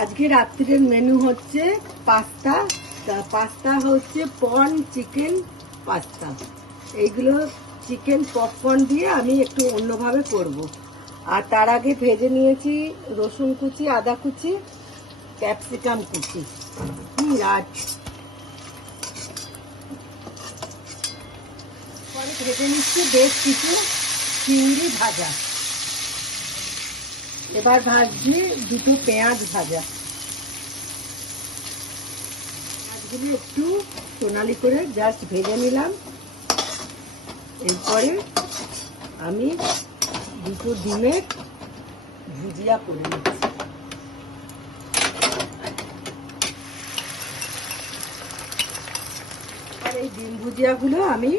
আজকে রাত্রির মেনু হচ্ছে পাস্তা। পাস্তা হচ্ছে পর্ন চিকেন পাস্তা। এইগুলো চিকেন পপকর্ন দিয়ে আমি একটু অন্যভাবে করব। আর তার আগে ভেজে নিয়েছি রসুন কুচি, আদা কুচি, ক্যাপসিকাম কুচি। আর পরে ভেজে নিচ্ছি বেশ কিছু চিংড়ি ভাজা। এবার ভাজছি দুটো পেঁয়াজ ভাজা। পেঁয়াজগুলি একটু সোনালি করে জাস্ট ভেজে নিলাম। এরপরে আমি দুটো ডিমের ভুজিয়া করে নিচ্ছি। আর এই ডিম ভুজিয়াগুলো আমি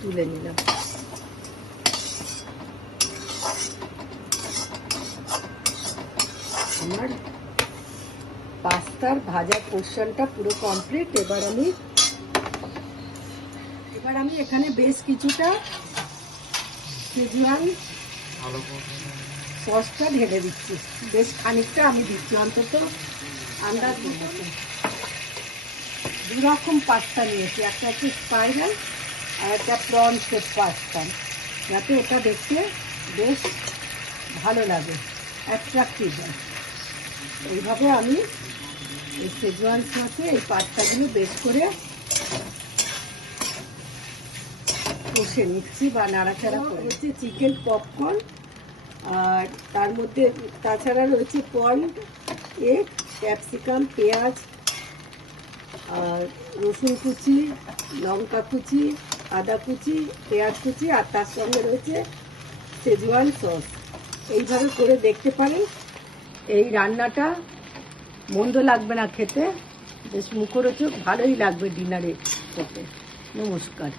তুলে নিলাম। আমার পাস্তার ভাজা পোর্শনটা পুরো কমপ্লিট। এবার আমি এখানে বেশ কিছুটা শেজওয়ান সসটা ঢেলে দিচ্ছি। বেশ খানিকটা আমি দিচ্ছি, অন্তত আন্দাজ মতো। দু রকম পাস্তা নিয়েছি, একটা হচ্ছে স্পাইরাল আর একটা প্রন শেপ পাস্তা, যাতে ওটা দেখতে বেশ ভালো লাগে, অ্যাট্রাক্টিভ হয়। এইভাবে আমি এই শেজওয়ান সসে এই পাস্তাগুলো বেশ করে কষে নিচ্ছি বা নাড়াচাড়া করে। হচ্ছে চিকেন পপকর্ন, আর তার মধ্যে তাছাড়া রয়েছে কর্ন, এগ, ক্যাপসিকাম, পেঁয়াজ, আর রসুন কুচি, লঙ্কা কুচি, আদা কুচি, পেঁয়াজ কুচি, আর তার সঙ্গে রয়েছে শেজওয়ান সস। এইভাবে করে দেখতে পারেন। এই রান্নাটা মন্দ লাগবে না খেতে, বেশ মুখরোচক, ভালোই লাগবে ডিনারে খেতে। নমস্কার।